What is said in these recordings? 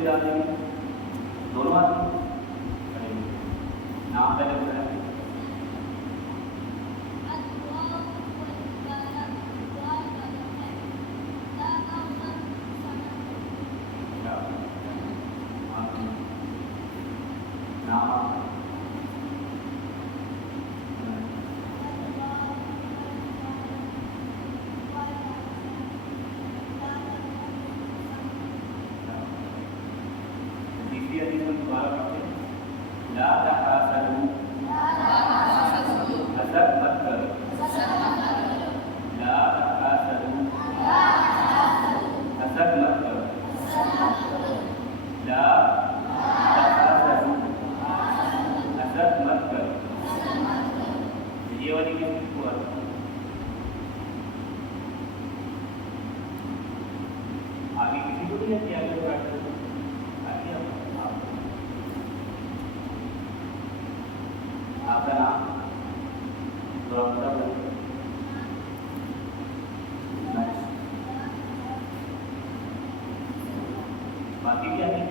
کو یاد ہے دونوں آتے نام پہلے بتایا آپ کا نام باقی کیا ہے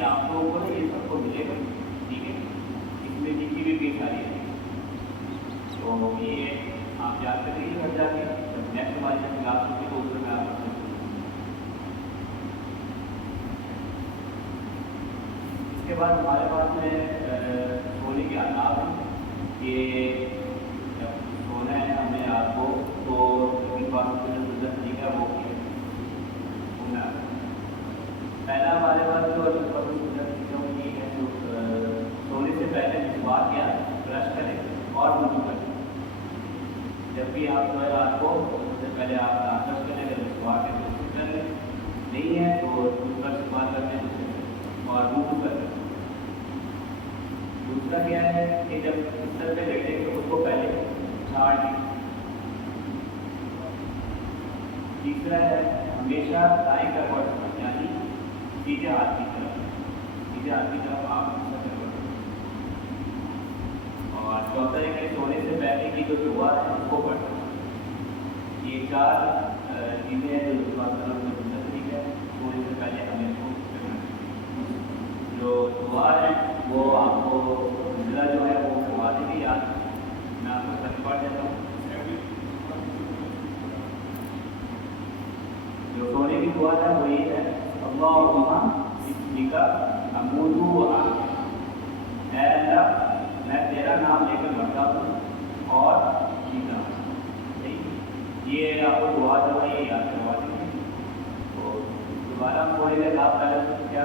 آپ لوگوں کو یہ سب کو ملے گا ٹھیک ہے اس میں کسی بھی پیش آ رہی ہے تو یہ آپ یاد کر رہی ہے جا کے نیکسٹ ہماری جب کلاس ہوتی ہے تو اس میں آپ اس کے بعد ہمارے پاس میں سونے کے آداب ہیں کہ جب سونا ہے ہمیں آپ کو تو طریقہ وہ پہلا ہمارے پاس جو یہ ہے جو سونے سے پہلے مسواک کیا برش کریں اور وضو کریں جب بھی آپ جو ہے رات کو اس سے پہلے آپ برش کریں اگر مسواک ہے تو کر لیں نہیں ہے تو دوسرا استعمال کر لیں اور وضو کر لیں دوسرا کیا ہے کہ جب بستر پہ بیٹھیں تو اس کو پہلے جھاڑ دیں تیسرا ہے ہمیشہ دائیں کروٹ یعنی سیدھے ہاتھ کی طرف آپ اور چوتھا ہے کہ سونے سے پہلے کی جو دعا ہے اس کو پڑھنا یہ چار چیزیں ہیں جو دوسرا طریقہ ہے سونے سے پہلے ہمیں کو کرنا جو دعا ہے وہ آپ کو ضلع جو ہے وہ کروا دیں گے یاد میں آپ کو سر پڑھ دیتا ہوں جو سونے کی دعا ہے وہ یہ ہے اللہم بسمک اموت و احیا اے اللہ میں تیرا نام لے کر مرتا ہوں اور جیتا ہوں یہ آپ کو دعا جو ہے یہ یاد کروا دیں گے تو دوبارہ سونے کے بعد پہلے کیا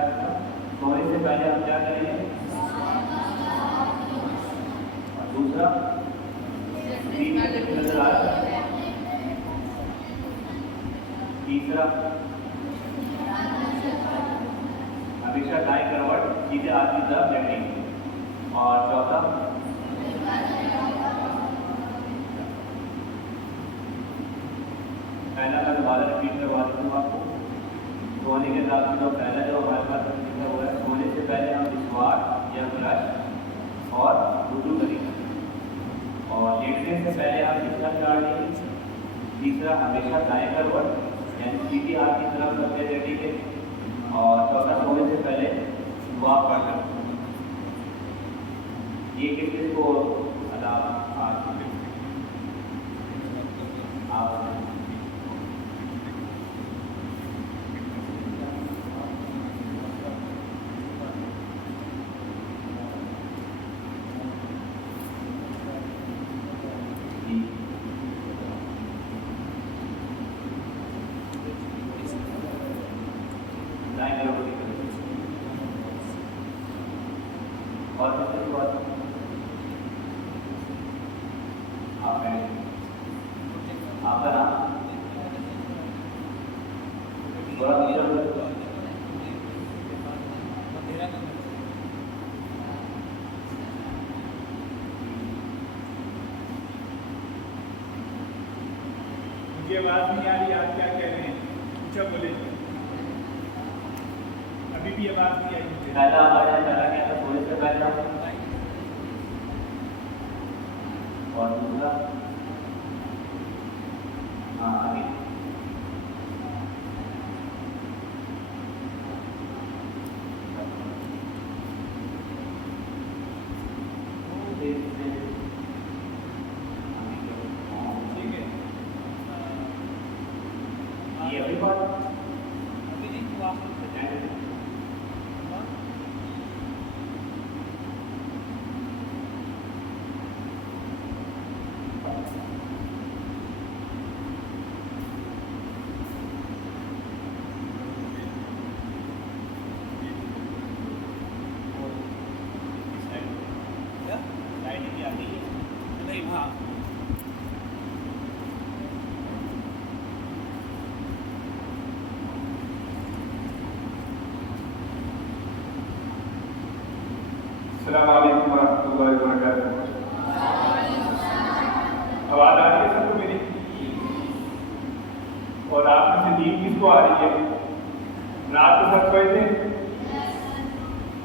سونے سے پہلے ہم کیا کریں گے اور دوسرا نظر آ رہا ہے تیسرا ہمیشہ دائیں کروٹ سیدھے آدمی طرف بیٹھیں گے اور چوتھا پہلا میں دوبارہ رپیٹ کروا دیتا ہوں آپ کو سونے کے ساتھ جو پہلا جو ہمارے پاس لکھا ہوا ہے سونے سے پہلے ہم مسواک یا برش اور وضو کریں گے اور لیٹنے سے پہلے آپ بستر چاڑ دیں گے تیسرا ہمیشہ دائیں کروٹ یعنی سیدھی ہاتھ کی طرف کرتے بیٹھیں گے اور چوتھا سونے سے پہلے دعا پڑھ کر یہ کس چیز کو آپ کا نام تھوڑا مجھے آواز نہیں آ رہی، آپ کیا کہہ رہے ہیں؟ اونچا بولے، ابھی بھی آواز نہیں آئی مجھے۔ پہلا ہمارے یہاں چلا گیا تھا تھوڑے سے پہلے، اور دوسرا ہاں آگے ٹھیک ہے، یہ ابھی بات ابھی نہیں تو آپ السلام علیکم ورحمۃ اللہ وبرکاتہ۔ آواز آ رہی ہے سب کو میری؟ اور آپ میں سے نیند کس کو آ رہی ہے؟ رات کو سب سوئے تھے؟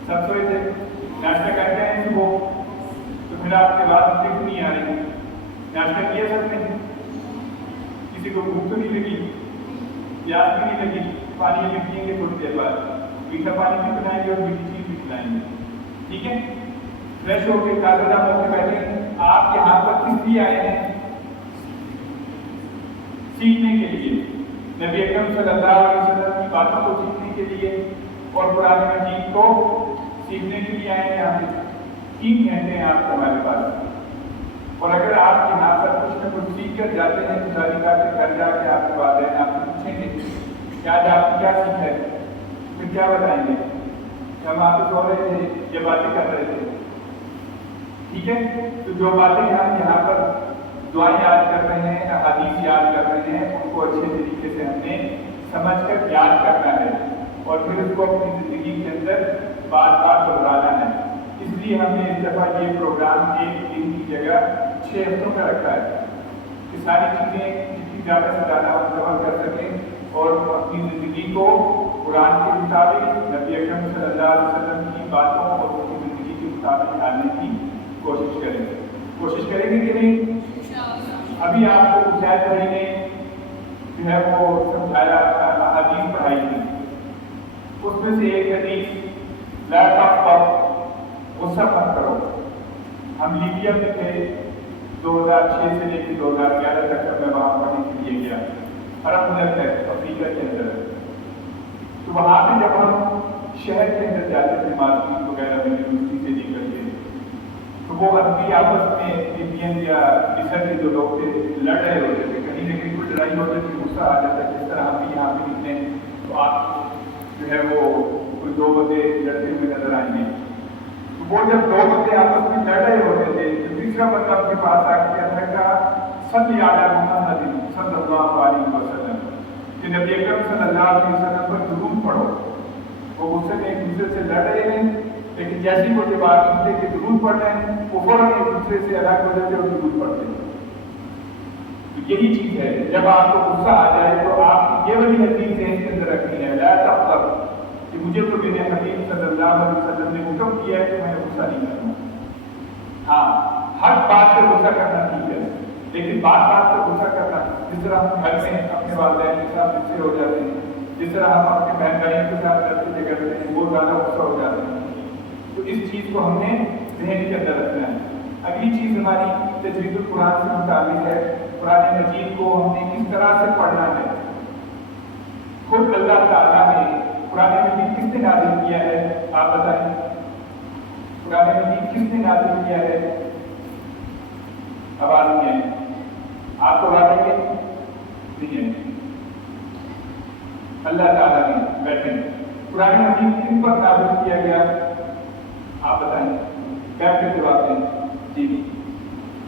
سب سوئے تھے؟ ناشتہ کر کے آئے صبح؟ تو پھر آپ کے بعد کیوں نہیں آ رہی؟ ناشتہ کیا سب نے؟ کسی کو بھوک تو نہیں لگی؟ پیاس بھی نہیں لگی؟ پانی بھی پئیں گے تھوڑی دیر بعد، میٹھا پانی بھی پلائیں گے اور میٹھی چیز بھی کھلائیں گے، ٹھیک ہے؟ فریش ہو کے تازہ ہو کے بیٹھے۔ آپ یہاں پر کس لیے آئے ہیں؟ سیکھنے کے لیے، نبی اکرم صلی اللہ علیہ وسلم کی باتوں کو سیکھنے کے لیے اور قرآن مجید کو سیکھنے کے لیے آئے ہیں۔ یہاں پہ 3 گھنٹے ہیں آپ کو ہمارے پاس، اور اگر آپ یہاں پر کچھ نہ کچھ سیکھ کر جاتے ہیں تو ظاہر بات ہے گھر جا کے آپ کے والدین آپ سے پوچھیں گے کہ آج آپ نے کیا سیکھا ہے، پھر کیا بتائیں گے کہ ہم آپ سے سو رہے تھے، یہ باتیں کر رہے تھے، ٹھیک ہے؟ تو جو باتیں ہم یہاں پر دعائیں یاد کر رہے ہیں، احادیث یاد کر رہے ہیں، ان کو اچھے طریقے سے ہم نے سمجھ کر یاد کرنا ہے اور پھر اس کو اپنی زندگی کے اندر بار بار دہرانا ہے۔ اس لیے ہم نے اس دفعہ یہ پروگرام 1 دن کی جگہ 6 ہفتوں کا رکھا ہے کہ ساری چیزیں جتنی زیادہ سے زیادہ ہم کور کر سکیں اور اپنی زندگی کو قرآن کے مطابق، نبی اکرم صلی اللہ علیہ وسلم کی باتوں اور اس کی زندگی کے مطابق ڈالنے کی کوشش کریں گے کہ نہیں؟ ابھی آپ کو حسین بھائی نے جو ہے وہ سمجھایا، حدیث پڑھائی تھی، اس میں سے ایک حدیث لا تغضب، غصہ مت کرو۔ ہم لیبیا میں تھے 2006 سے لے کے 2011 تک میں وہاں پڑھنے کے لیے گیا، عرب ملک ہے افریقہ کے اندر، تو وہاں پہ جب ہم شہر کے اندر جاتے تھے مارکیٹ وغیرہ میں یونیورسٹی سے نکل کے، تو وہ آدمی آپس میں لیبین یا مصر کے جو لوگ تھے لڑ رہے ہوتے تھے، کہیں نہ کہیں کوئی لڑائی ہوتی تھی، غصہ آ جاتا ہے، جس طرح ہم بھی یہاں پہ نکلیں تو آپ جو ہے وہ کوئی 2 بندے لڑتے ہوئے نظر آئیں گے، تو وہ جب 2 بندے آپس میں لڑ رہے ہوتے تھے تو تیسرا بندہ آپ کے پاس آ کے کہا صلی علی محمد صلی اللہ علیہ وسلم، کہ نبی اکرم صلی اللہ علیہ وسلم پر درود پڑھو۔ وہ غصے میں ایک دوسرے سے لڑ رہے ہیں، لیکن جیسی وہ جب آپ دوسرے کے درود پڑھ رہے ہیں وہ فوراً ایک دوسرے سے الگ ہو جاتے اور درود پڑھتے ہیں۔ تو یہی چیز ہے، جب آپ کو غصہ آ جائے تو آپ یہ والی حدیث ذہن کے اندر رکھنی ہے، لا تغضب، کہ مجھے تو میرے حبیب صلی اللہ علیہ وسلم نے حکم کیا ہے کہ میں غصہ نہیں کروں۔ ہاں، ہر بات پہ غصہ کرنا ٹھیک ہے، لیکن بات پہ غصہ کرنا، جس طرح ہم گھر میں اپنے والدین کے ساتھ غصے ہو جاتے ہیں، جس طرح ہم اپنے بہن بھائیوں کے ساتھ کرتے ہیں وہ زیادہ غصہ ہو جاتے ہیں، تو اس چیز کو ہم نے ذہن کے اندر رکھنا ہے۔ اگلی چیز ہماری تجوید القرآن سے متعلق ہے، قرآن مجید کو ہم نے کس طرح سے پڑھنا ہے۔ خود اللہ تعالیٰ نے قرآن مجید کس نے نازل کیا ہے، آپ بتائیں؟ قرآن مجید کس نے نازل کیا ہے؟ آواز نہیں ہے، آپ کو آواز ہے نہیں ہے؟ اللہ تعالیٰ نے بیٹھے قرآن مجید کن پر نازل کیا گیا، آپ بتائیں؟ بیٹھ کے جواب دیں۔ جی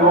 2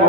2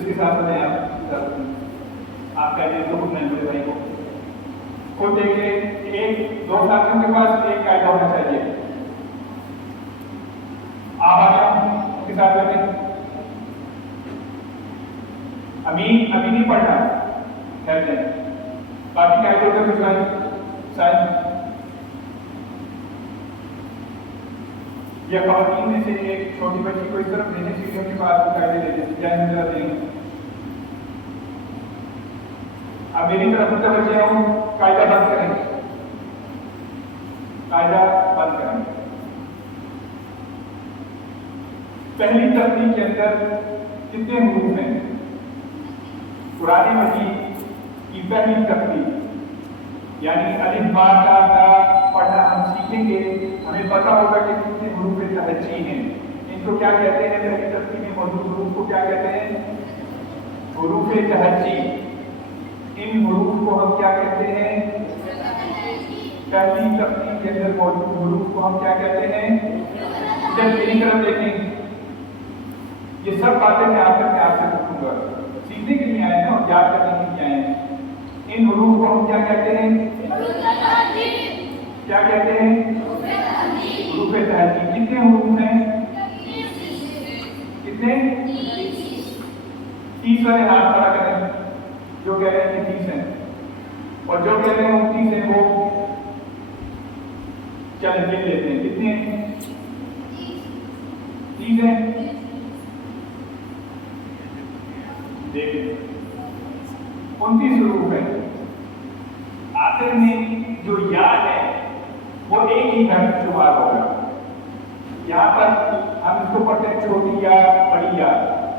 جس کے ساتھ میں آپ کا یہ حکم ہے میرے بھائی کو خود دیکھیں ایک دو ساتھیوں کے پاس ایک قاعدہ ہونا چاہیے. آپ آ جاؤ ان کے ساتھ میں امین ابھی نہیں پڑھنا خیر جائیں باقی قاعدے کو بھجوائیں سائن یا خواتین میں سے ایک چھوٹی بچی کو اس طرف بھیجیں سیڑھیوں کے پاس قاعدے دیتے ہیں جائیں ذرا دیں. اب میری طرف متوجہ ہوں قاعدہ بند کریں قاعدہ بند کریں. پہلی ترتیب کے اندر کتنے حروف ہیں؟ قرآن مجید کی پہلی ترتیب یعنی الف با تا تا پڑھنا ہم سیکھیں گے ہمیں پتہ ہوگا کہ کتنے حروف تہجی ہیں. ان کو کیا کہتے ہیں؟ پہلی ترتیب میں موجود حروف کو کیا کہتے ہیں؟ حروف تہجی. ان حروف کو ہم کیا کہتے ہیں؟ پہلی ترتیب کے اندر موجود حروف کو ہم کیا کہتے ہیں؟ جب میری طرف دیکھیں یہ سب باتیں میں آپ سے پوچھوں گا سیکھنے کے لیے آئے ہیں اور یاد کرنے کے لیے آئے ہیں. ان حروف کو ہم کیا کہتے ہیں؟ کیا کہتے ہیں؟ حروف تہجی. کتنے حروف ہیں؟ کتنے؟ 30 والے ہاتھ کھڑا کریں جو کہہ رہے ہیں کہ 30 ہیں اور جو کہہ رہے ہیں 29 ہیں وہ چلیں گن لیتے ہیں. کتنے ہیں؟ 30 ہیں. دیکھیں 29 حروف ہیں. آخر میں جو یا ہے وہ ایک ہی حرف شمار ہوگا. یہاں پر ہم اس کو پڑھتے ہیں چھوٹی یا بڑی یا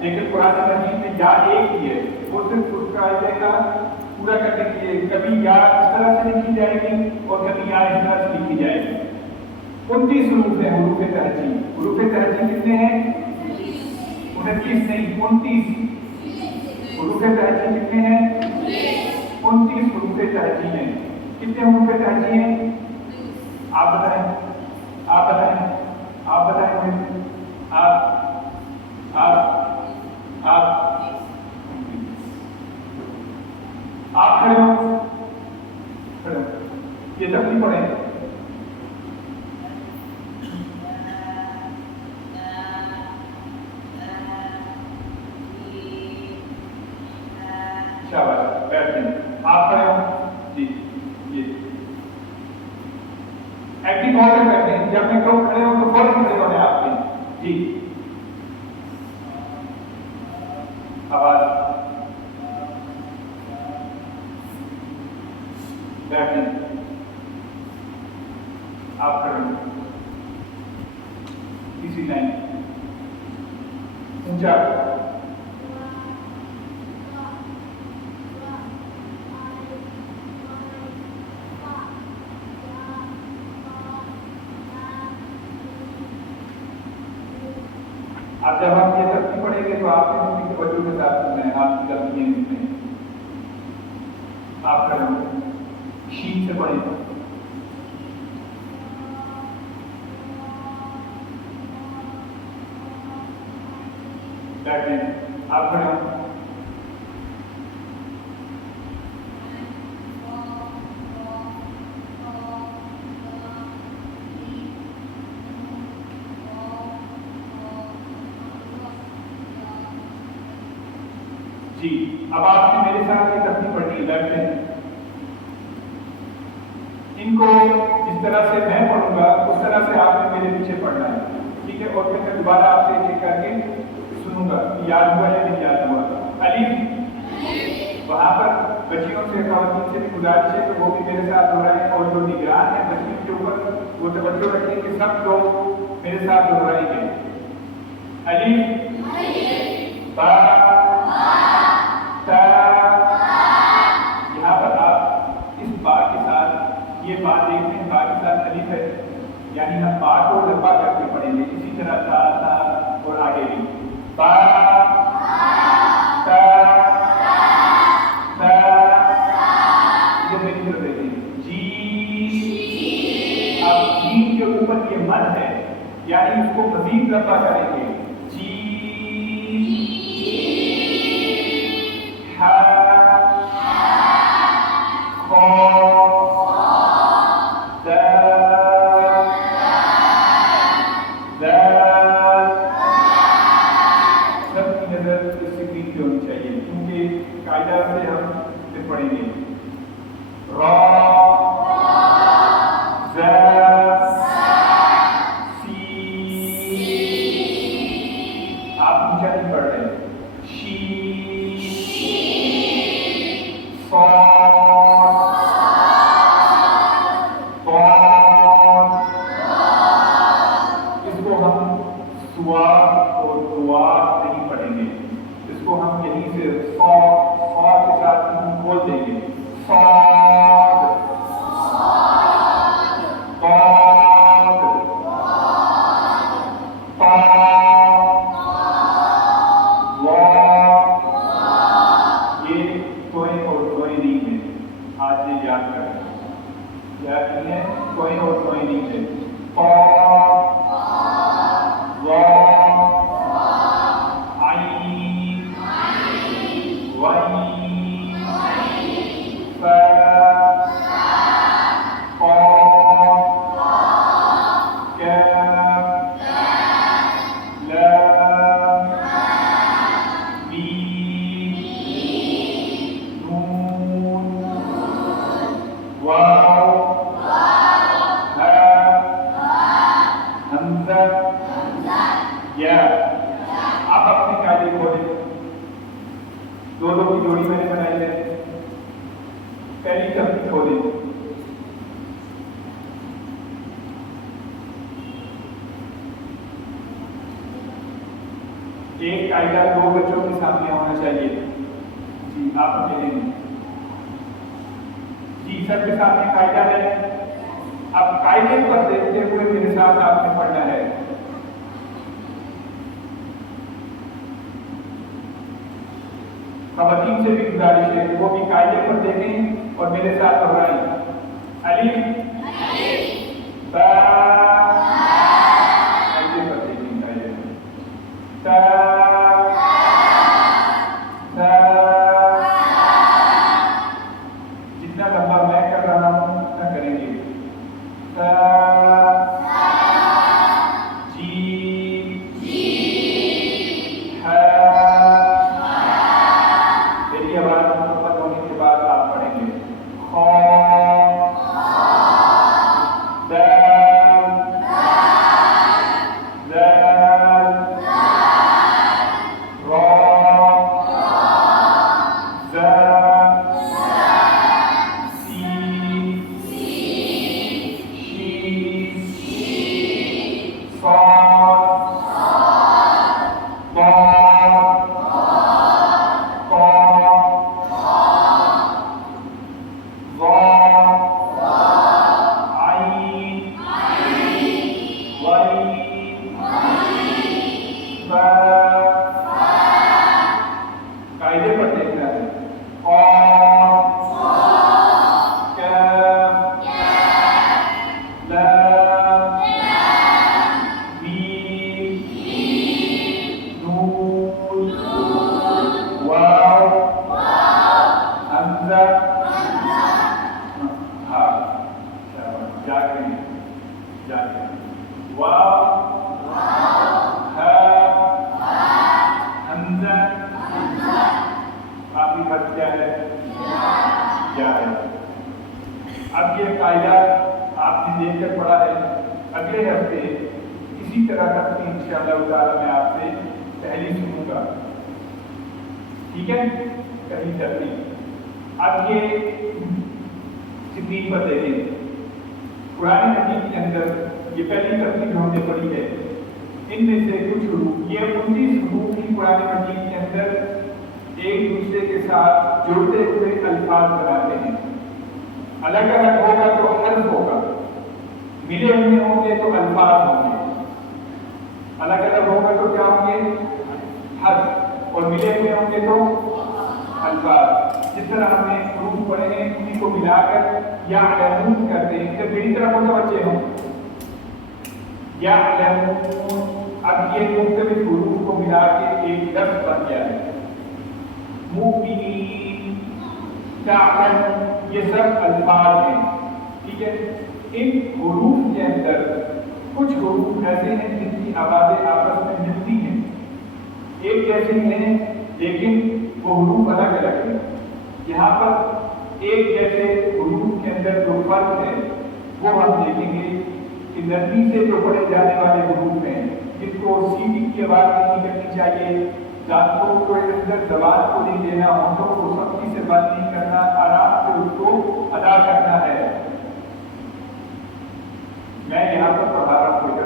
لیکن قرآن مجید میں یا ایک ہی ہے. وہ صرف اس قاعدے کا پورا کرنے کے لیے کبھی یا اس طرح سے لکھی جائے گی اور کبھی یا اس طرح سے لکھی جائے گی. 29 حروف ہیں حروف تہجی. حروف تہجی کتنے ہیں؟ 29 نہیں 29. حروف تہجی کتنے ہیں؟ 29 حروف تہجی ہیں. کتنے حروف تہجی ہیں؟ آپ بتائیں آپ بتائیں آپ بتائیں مجھے. آپ کھڑے ہو یہ ترتیب پڑھیں. شاباش بیٹھیں. آپ کھڑے ہو جی یہ ایکٹنگ آرڈر کرتے ہیں. جب میں کہوں کھڑے ہو تو فوراً کھڑے ہونے آپ کے جی آواز بیٹھیں. آپ کھڑے ہو اسی لائن اونچا اب جب ہم یہ ترتیب پڑھیں گے تو آپ نے اپنی توجہ کے ساتھ سننا ہے. آپ کی غلطیاں نہیں. آپ کا شین سے پڑھیں. بیٹھیں. آپ کھڑے ہو جی. اب آپ نے میرے ساتھ یہ ترتیب پڑھنی ہے. بیٹھتے ہیں. ان کو جس طرح سے میں پڑھوں گا اس طرح سے آپ نے میرے پیچھے پڑھنا ہے. ٹھیک ہے. اور پھر میں دوبارہ آپ سے ایک ایک کر کے سنوں گا یاد ہوا یا نہیں یاد ہوا. الف وہاں پر بچیوں سے خواتین سے بھی گزارش ہے کہ وہ بھی میرے ساتھ دہرائیں اور جو نگران ہیں بچیوں کے اوپر وہ توجہ رکھیں کہ سب لوگ میرے ساتھ دہرائیں گے. الف با یہاں پر آپ اس با کے ساتھ یہ بات دیکھتے ہیں. با کے ساتھ الف ہے یعنی ہم با کو لمبا کر کے پڑھیں گے. اسی طرح تا تا اور آگے بھی با تا تا. یہ میری طرف دیکھیں جی. اب جی کے اوپر یہ مد ہے یعنی اس کو مزید لمبا کریں گے. جی تنوین ہے. قاف ضاد عین غین فا قاف کاف لام میم نون واو حمزہ یا. آپ اپنی قاعدے کھولیں. دو کی جوڑی میں نے بنائی ہے. پہلی ترتیب کھولیں. ایک قاعدہ دو بچوں کے سامنے ہونا چاہیے. جی آپ ملیں گے. جی سب کے سامنے قاعدہ ہے. اب قاعدے پر دیکھتے ہوئے میرے ساتھ آپ نے پڑھنا ہے. خواتین سے بھی گزارش ہے کہ وہ بھی قاعدے پر دیکھیں اور میرے ساتھ دہرائیں. الف با قاعدے پر دیکھیں. قاعدے پر تا تا. جتنا لمبا میں کر رہا ہوں اتنا کریں گے. تا جیم ہا. میری آواز مکمل ہونے کے بعد آپ پڑھیں گے. خا دال زال را زا سین شین صاد ضاد قاف ضاد عین غین فا. قاعدے پر دیکھنا ہے. قاف کاف لام میم نون واو حمزہ ہا. جاگ رہے ہیں. واو ہا حمزہ. آپ کی حرف کیا ہے؟ یا ہے. اب یہ قاعدہ آپ نے دیکھ کر پڑھا ہے. اگلے ہفتے اسی طرح کا انشاءاللہ تعالی میں آپ سے پہلی سنوں گا. ٹھیک ہے. کہیں ترتیب. اب یہ اسکرین پر دیکھیں. قرآن مجید کے اندر یہ پہلی ترتیب ہم نے پڑھی ہے. ان میں سے کچھ حروف، یہ 29 حروف کی قرآن مجید کے اندر ایک دوسرے کے ساتھ جڑتے ہوئے الفاظ بناتے ہیں. الگ الگ ہوگا تو حرف ہوگا، ملے ہوئے ہوں گے تو الفاظ ہوں گے. الگ الگ ہوگا تو کیا ہوں گے؟ حرف. اور ملے ہوئے ہوں گے تو الفاظ. جس طرح ہم نے حروف پڑھے ہیں انہیں کو ملا کر یعلمون کرتے ہیں. تو میری طرف متوجہ ہوں. یعلمون. اب یہ مختلف حروف کو ملا کے ایک لفظ بن گیا ہے. مؤمنین تعلم. یہ سب الفاظ ہیں. ٹھیک ہے. ان حروف کے اندر کچھ حروف ایسے ہیں جن کی آوازیں آپس میں ملتی ہیں، ایک جیسے ہیں لیکن وہ حروف الگ الگ ہیں. یہاں پر ایک جیسے حروف کے اندر جو فرق ہے وہ ہم دیکھیں گے کہ نرمی سے جو پڑھے جانے والے حروف ہیں جن کو سیدھی کی آواز نہیں کرنی چاہیے، دانتوں کو اندر زبان کو نہیں دینا، ہونٹوں کو سختی سے بند نہیں کرنا، آرام سے اس کو ادا کرنا ہے. میں یہاں پر پڑھا رہا ہوں بیٹا،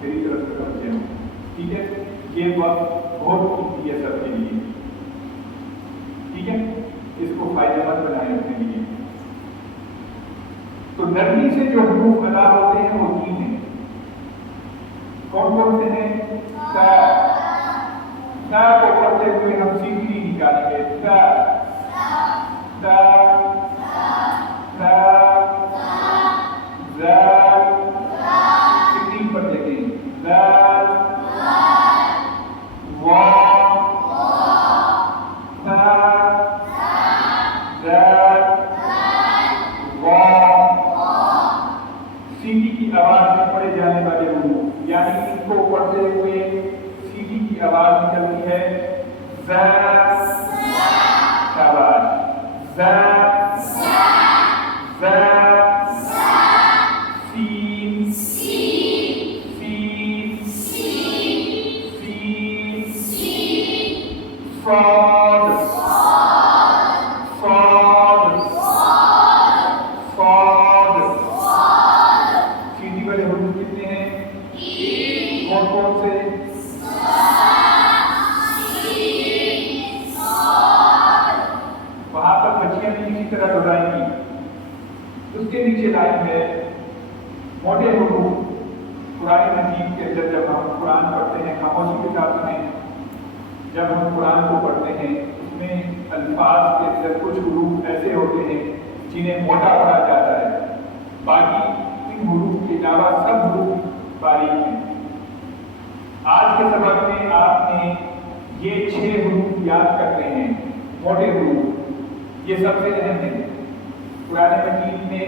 میری طرف سے سمجھے ہوں. ٹھیک ہے. یہ وقت بہت قیمتی ہے سب کے لیے. ٹھیک ہے. اس کو فائدہ مند بنائیں اپنے لیے. تو نرمی سے جو حروف ادا ہوتے ہیں وہ 3 ہیں. کون کون سے ہیں؟ تا. تا کو پڑھتے ہوئے ہم سیدھی نکالیں گے. تا تا تا زال دال واو تا دال واو. سیٹی کی آواز میں پڑھے جانے والے حروف یعنی ان کو پڑھتے ہوئے سیٹی کی آواز نکلتی ہے ز شاباش ز ز سین سین سین صاد صاد صاد. سیٹی والے حروف کتنے ہیں؟ کون کون سے؟ وہاں پر بچیاں بھی اسی طرح دہرائیں گی. اس کے نیچے لائن ہے موٹے حروف. قرآن مجید کے اندر جب ہم قرآن پڑھتے ہیں خاموشی کے ساتھ میں جب ہم قرآن کو پڑھتے ہیں اس میں الفاظ کے اندر کچھ حروف ایسے ہوتے ہیں جنہیں موٹا پڑھا جاتا ہے. باقی ان حروف کے علاوہ سب حروف باریک ہیں. آج کے سبق میں آپ نے یہ 6 حروف یاد کرنے ہیں موٹے حروف. یہ سب سے اہم ہے. قرآن مجید میں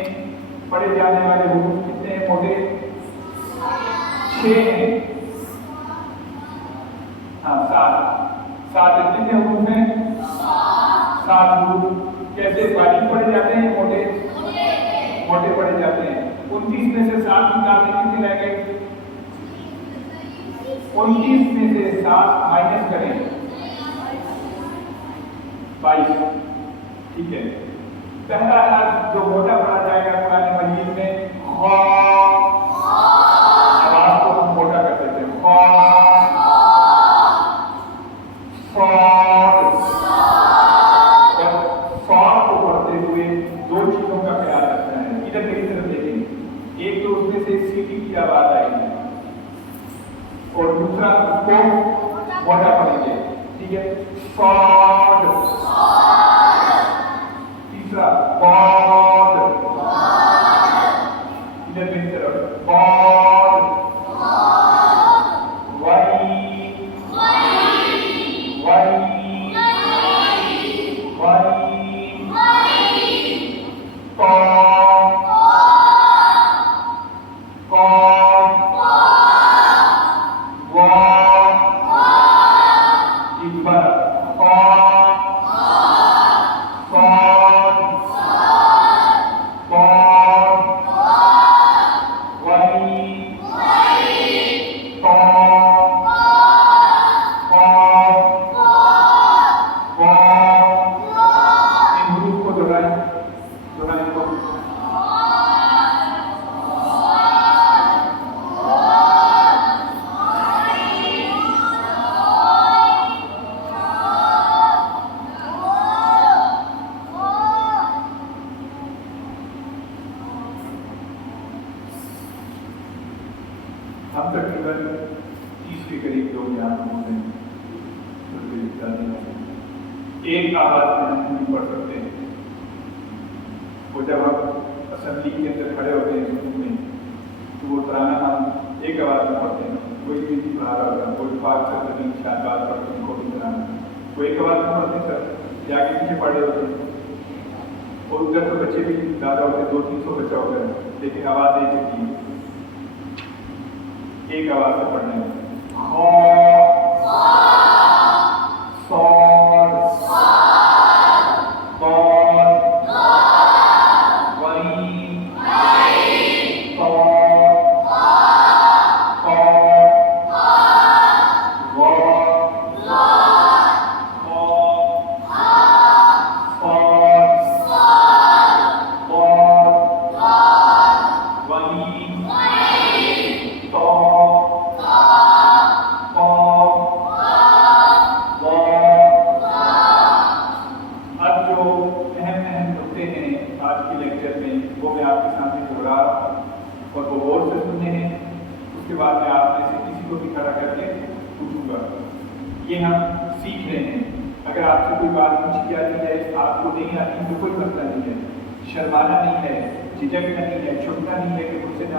پڑھے جانے والے حروف کتنے ہیں موٹے؟ 6 ہیں. ہاں 7 کتنے حروف ہیں؟ 7 حروف. کیسے باریک پڑھے جاتے ہیں موٹے پڑھے جاتے ہیں. 29 میں سے 7 نکالنے کتنے رہ گئے؟ 29 میں سے 7 مائنس کریں 22. ٹھیک ہے. پہلا حرف جو موٹا پڑھا جائے گا قرآن مجید میں خا. آواز کو ہم موٹا کر دیتے ہیں خا. صاد. صاد کو پڑھتے ہوئے 2 چیزوں کا خیال رکھنا ہے. ادھر میری طرف دیکھیں. ایک تو اس میں سے سیٹی کی آواز آئے گی اور دوسرا اس کو موٹا پڑھیں گے. ٹھیک ہے. صاد. تیسرا باد. ادھر میری طرف باد. وئی وئی وئی تا ہم تقریباً 30 کے قریب لوگ یہاں موجود ہیں. ایک آواز میں ہم نہیں پڑھ سکتے ہیں. وہ جب ہم اسمبلی کے اندر کھڑے ہوتے ہیں سکول میں تو وہ ترانہ ہم ایک آواز میں پڑھتے ہیں. کوئی بھی باہر ہوتا ہے کوئی پاک سے زمین شادباد پڑھتے ہیں کوئی ترانہ وہ ایک آواز میں پڑھتے ہیں. سر جا کے پیچھے پڑھے ہوتے ہیں اور ادھر تو بچے بھی زیادہ ہوتے ہیں 200-300 بچہ ہوتا ہے لیکن آواز ایک ہوتی ہے. ایک آواز سے پڑھنے میں یہ ہم سیکھ رہے ہیں. اگر آپ سے کوئی بات پوچھی جاتی ہے آپ کو نہیں آتی تو کوئی مسئلہ نہیں ہے. شرمانا نہیں ہے, جھجکنا نہیں ہے, چھپنا نہیں ہے کہ مجھ سے نہ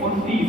29।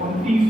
29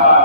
7।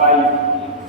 22।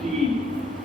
3।